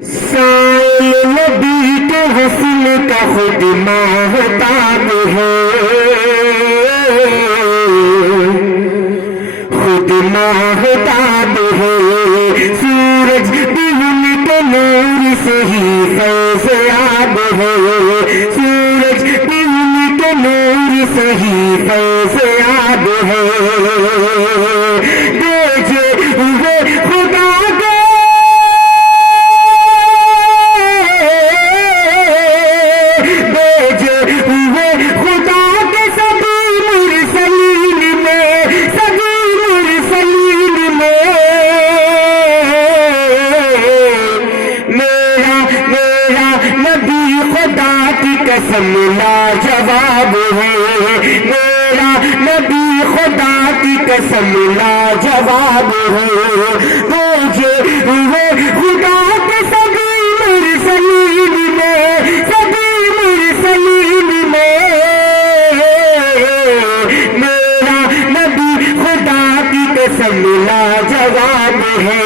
سائل نبی کے حسن کا خود ماہتاب ہے، خود ماہتاب ہے، سورج بھی ان کے نور سے ہی فیض یاب ہے، سورج بھی ان کے نور سے ہی فیض یاب ہے، دیکھے ہوئے خدا کے قسم لاجواب ہے، میرا نبی خدا کی قسم لاجواب ہے، مجھے ہوئے خدا کے سبھی مرسلین میں، سبھی مرسلین میں میرا نبی خدا کی قسم لاجواب ہے۔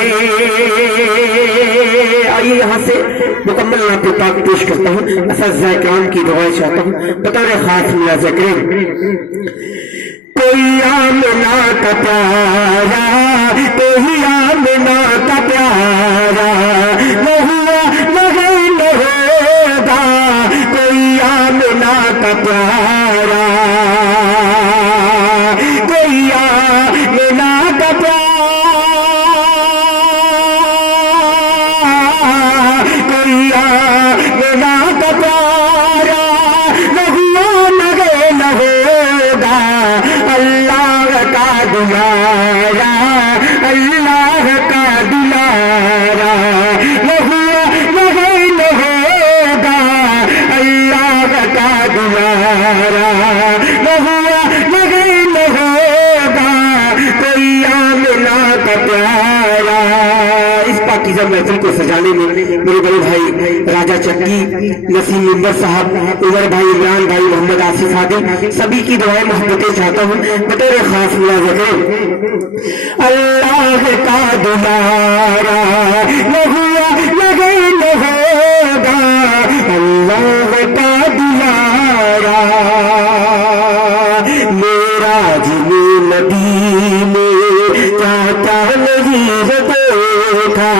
آئیے یہاں سے مکمل نعت پاک پیش کرتا ہوں، اساتذہ کرام کی دعائیں چاہتا ہوں بطور خاص ملاحظہ کریں۔ کوئی آمنہ کا پیارا، کوئی آمنہ کا پیارا، نہ ہوا مگر نہ ہوگا، کوئی آمنہ کا پیارا، کوئی آمنہ کا پیارا، اللہ کا دلارا، نہ ہوا مگر نہ ہوگا، اللہ کا دلارا، نہ ہوا مگر نہ ہوگا، کوئی آمنہ کا پیارا۔ اس پاکیزہ محفل کو سجانے میں میرے بڑے بھائی راجہ چکی، نسیم ممبر صاحب، عمر بھائی، عمران بھائی، محمد آصف عادل، سبھی کی دعائیں محبتیں چاہتا ہوں بطور خاص ملاحظہ کریں۔ اللہ کا دلارا، نہ ہوا مگر نہ ہوگا، اللہ کا دلارا، میرا جنو نبی نے چاہتا نہیں دیکھا،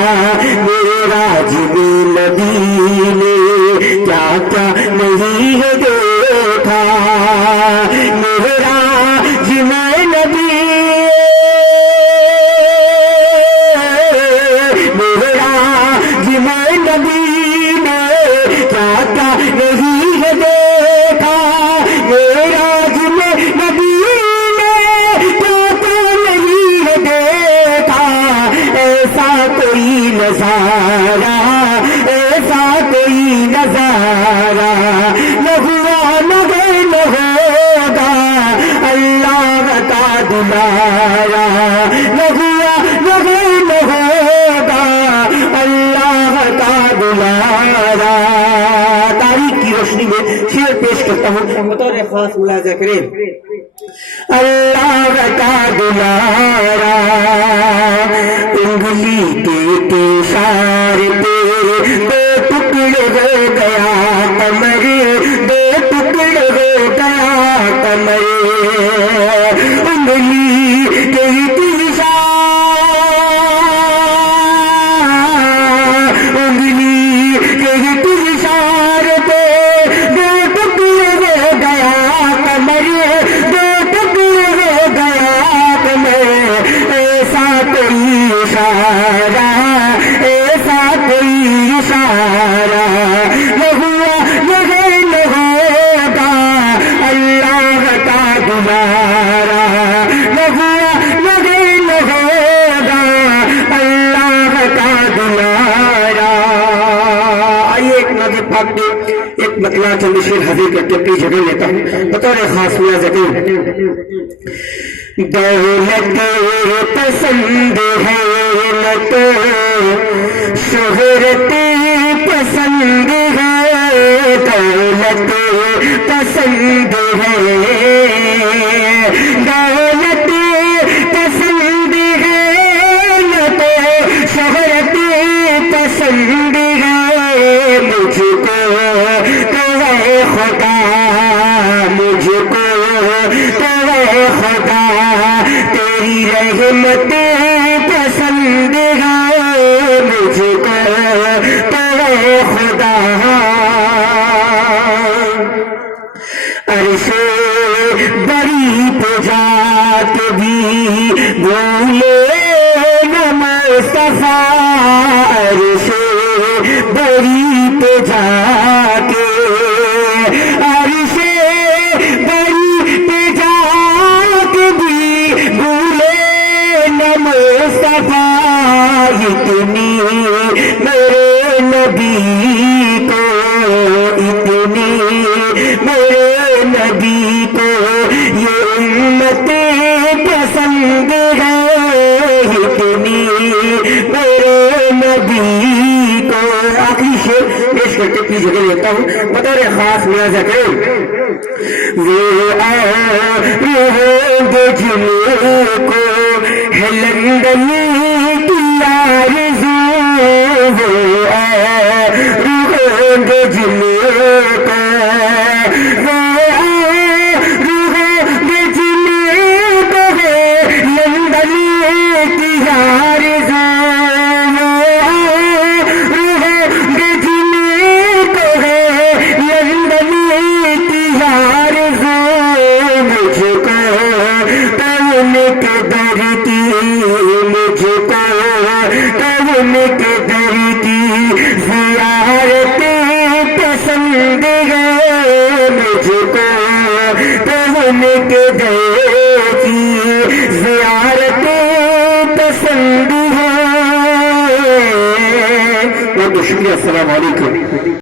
میرا جنو نبی نے چاہتا نہیں دیکھا، میرا جنو نبی نظارہ، ایسا کوئی نظارہ، نہ ہوا مگر نہ ہوگا، اللہ کا دلارا، نہ ہوا مگر نہ ہوگا، اللہ کا دلارا۔ تاریخ کی روشنی میں شعر پیش کرتا ہوں بطور خاص ملاحظہ کریں۔ اللہ کا دلارا، انگلی کے اشارے پہ دو ٹکڑے ہو گیا قمر، دو ٹکڑے ہو گیا قمر، انگلی کے انگلی کے اشارے پہ دو ٹکڑے ہو گیا قمر، دو ٹکڑے ہو گیا قمر، ایسا کوئی اشارہ، ایسا کوئی اشارہ، نہ ہوا مگر نہ ہوگا، اللہ کا دلارا، نہ ہوا مگر نہ ہوگا، اللہ کا دلارا۔ آئیے ایک نظر پاک میں ایک مطلع چند شعر حاضر کرتے اپنی جگہ لیتا ہوں بطور خاص ملاحظہ کریں۔ دولت پسند ہے نہ تو شہرت پسند ہے، دولت پسند ہے، دولت پسند ہے نہ تو شہرت پسند ہے، بری پہ جا کے عرش بری پہ جا کے بھی بھولے نہ مصطفیٰ اتنی میرے نبی کو، اتنی میرے نبی کو یہ امت پسند ہے، اتنی میرے نبی کو۔ آخری شعر پیش کرتے کی جگہ لیتا ہوں بطور خاص میرا ذکر، وہ آرہے جن کو ہے لندن کی آرزو، وہ آرہے جن کو، وہ آرہے جن کو ہے لندن کی آرزو، شکریہ، السلام علیکم۔